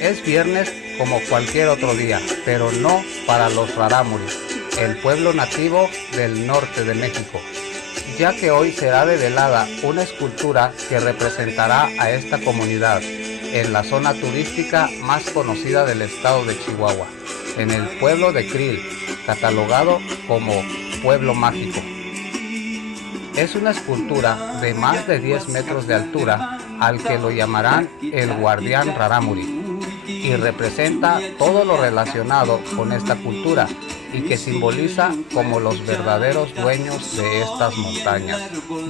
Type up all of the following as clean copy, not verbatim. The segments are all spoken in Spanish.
Es viernes como cualquier otro día, pero no para los rarámuris, el pueblo nativo del norte de México, ya que hoy será develada una escultura que representará a esta comunidad en la zona turística más conocida del estado de Chihuahua, en el pueblo de Krill, catalogado como pueblo mágico. Es una escultura de más de 10 metros de altura, al que lo llamarán el guardián rarámuri, y representa todo lo relacionado con esta cultura y que simboliza como los verdaderos dueños de estas montañas,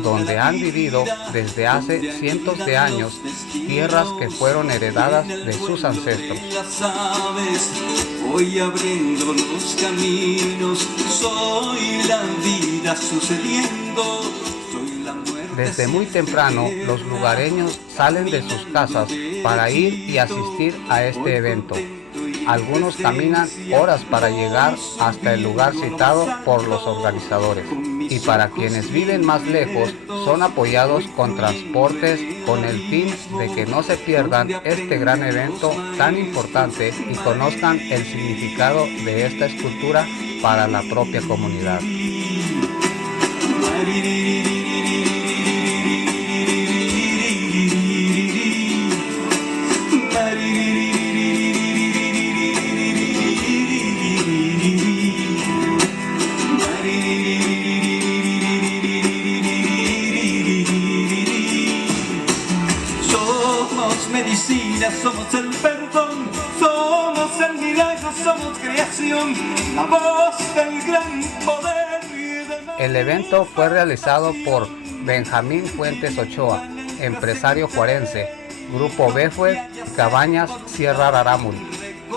donde han vivido desde hace cientos de años tierras que fueron heredadas de sus ancestros. Voy abriendo los caminos, soy la vida sucediendo. Desde muy temprano, los lugareños salen de sus casas para ir y asistir a este evento. Algunos caminan horas para llegar hasta el lugar citado por los organizadores. Y para quienes viven más lejos, son apoyados con transportes con el fin de que no se pierdan este gran evento tan importante y conozcan el significado de esta escultura para la propia comunidad. Medicina, somos el perdón, somos el milagro, somos creación, la voz del gran poder. El evento fue realizado por Benjamín Fuentes Ochoa, empresario juarense, Grupo Befue y Cabañas Sierra Rarámuri,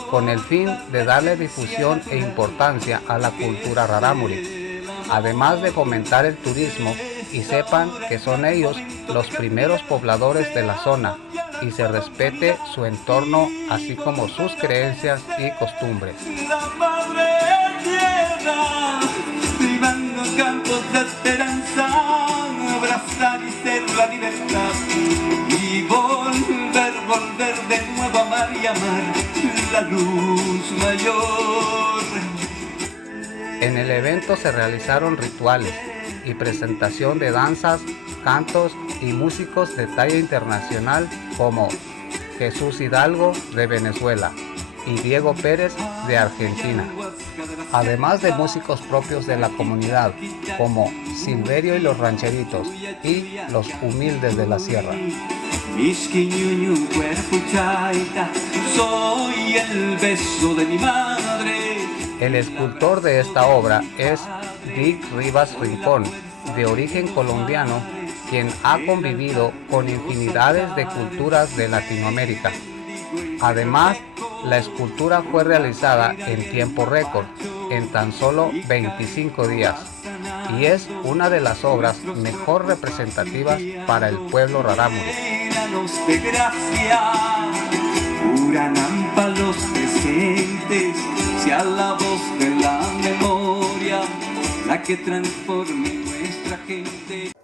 con el fin de darle difusión e importancia a la cultura rarámuri, además de fomentar el turismo y sepan que son ellos los primeros pobladores de la zona y se respete su entorno así como sus creencias y costumbres. La madre tierra, vivando campos de esperanza, abrazar y ser la libertad y volver de nuevo a amar y amar la luz mayor. En el evento se realizaron rituales y presentación de danzas, cantos y músicos de talla internacional como Jesús Hidalgo de Venezuela y Diego Pérez de Argentina, además de músicos propios de la comunidad como Silverio y los Rancheritos y los Humildes de la Sierra. Soy el beso de mi madre. El escultor de esta obra es Dick Rivas Rincón, de origen colombiano, quien ha convivido con infinidades de culturas de Latinoamérica. Además, la escultura fue realizada en tiempo récord, en tan solo 25 días, y es una de las obras mejor representativas para el pueblo rarámuri. De gracia, Uranampa los presentes, sea la voz de la memoria la que transforme nuestra gente.